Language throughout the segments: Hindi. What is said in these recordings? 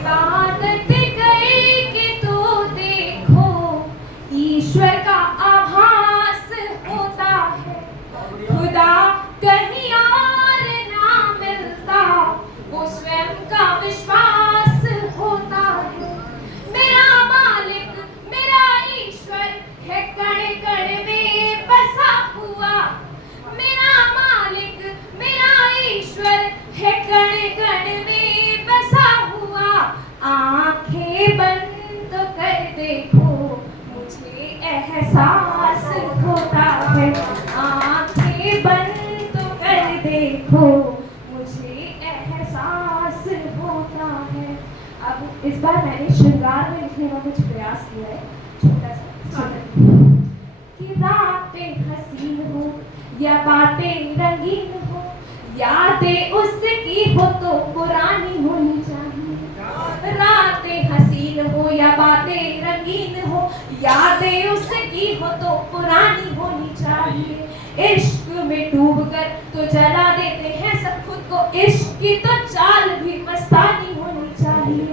इबादत गए कि तो देखो ईश्वर का आभास होता है। खुदा कहीं और ना मिलता, वो स्वयं का विश्वास होता है। मेरा मालिक मेरा ईश्वर है कण कण में बसा हुआ। मेरा मालिक मेरा ईश्वर है कण कण में बसा हुआ। आंखें बंद कर देखो मुझे एहसास होता है। आंखें बंद कर देखो मुझे एहसास होता है। अब इस बार मैंने श्रृंगार में लिखने का कुछ प्रयास किया है, छोटा सा। कि रातें हसीन हो या बातें रंगीन हो, यादें उसकी हो तो पुरानी होनी चाहिए। रातें हसीन हो या बातें रंगीन हो, यादें उसकी हो तो पुरानी होनी चाहिए। इश्क में डूबकर तो जला देते हैं सब खुद को, इश्क की तो चाल भी मस्तानी होनी चाहिए।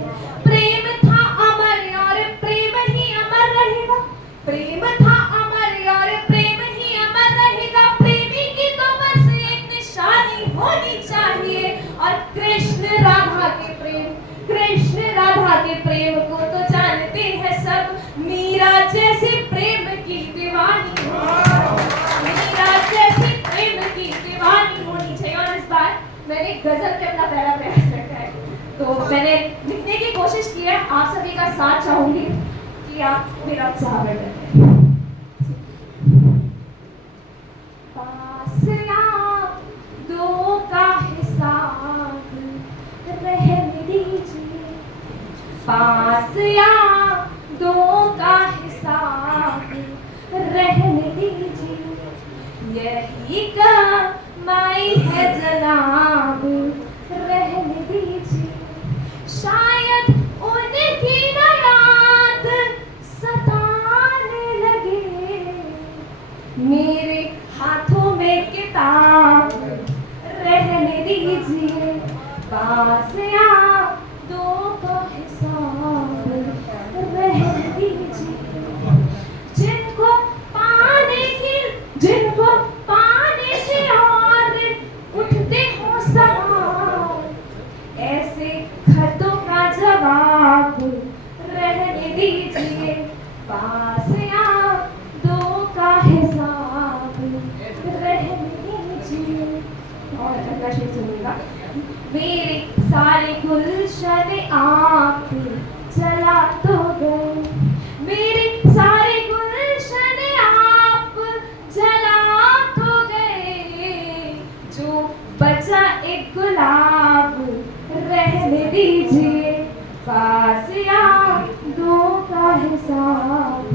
प्रेम था अमर और प्रेम ही अमर रहेगा। प्रेम था अमर और प्रेम ही अमर रहेगा। प्रेमी की तो बस एक निशानी होनी चाहिए। और कृष्ण राधा के प्रेम, कृष्ण राधा के प्रेम को तो जानते हैं सब। मीरा जैसी प्रेम की दीवानी मीरा जैसी प्रेम की दीवानी होनी चाहिए। और इस बार मैंने गजल पे अपना पहला प्रयास रखा है, तो मैंने लिखने की कोशिश की है। आप सभी का साथ चाहूंगी कि आप मेरा उत्साह बढ़ाएं। पास आप दो का हिसाब रहने दीजिए। पास आप दो का हिसाब रहने दीजिए। यही कमाई है जनाब रहने दीजिए। शायद उनकी ना याद सताने लगे, मेरे हाथों में किताब रहने दीजिए। पास आप दो का हिसाब रहने दीजिए। जिनको पाने से और उठते हो सवाल, ऐसे खतों का जवाब रहने दीजिए। पास आप दो का हिसाब रहने दीजिए। और अगला शेर सुनिएगा। मेरे सारे गुलशन आप जला तो गए। मेरे सारे गुलशन आप जला तो गए। जो बचा एक गुलाब रहने दीजिए। पास आप दो का हिसाब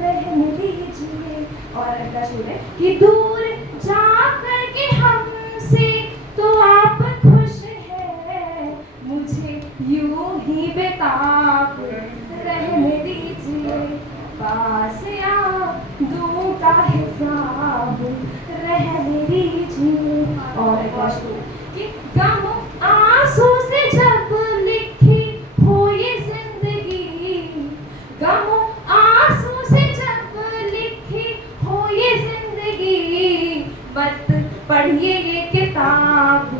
रहने दीजिए। और अगला शेर है कि दूर जा कर के हमसे तो आप खुश है, मुझे यूं ही बेताब रहने दीजिए। पास आप दो का हिसाब रहने दीजिए। और अगला शेर कि गम आंसू से जब लिखी हो ये जिंदगी, गम आंसू से जब लिखी हो ये जिंदगी, मत पढ़िए ये किताब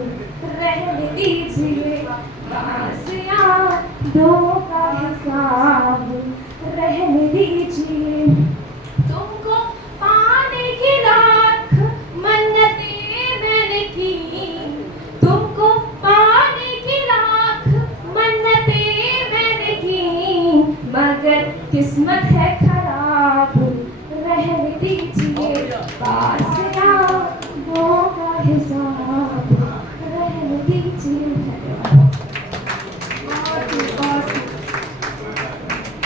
रहने दीजिए। पास आप दो का हिसाब रहने दीजिए। तुमको पाने की लाख मन्नतें मैंने की, तुमको पाने की लाख मन्नतें मैंने की, मगर किस्मत है खराब रहने दीजिए। पास आप दो का हिसाब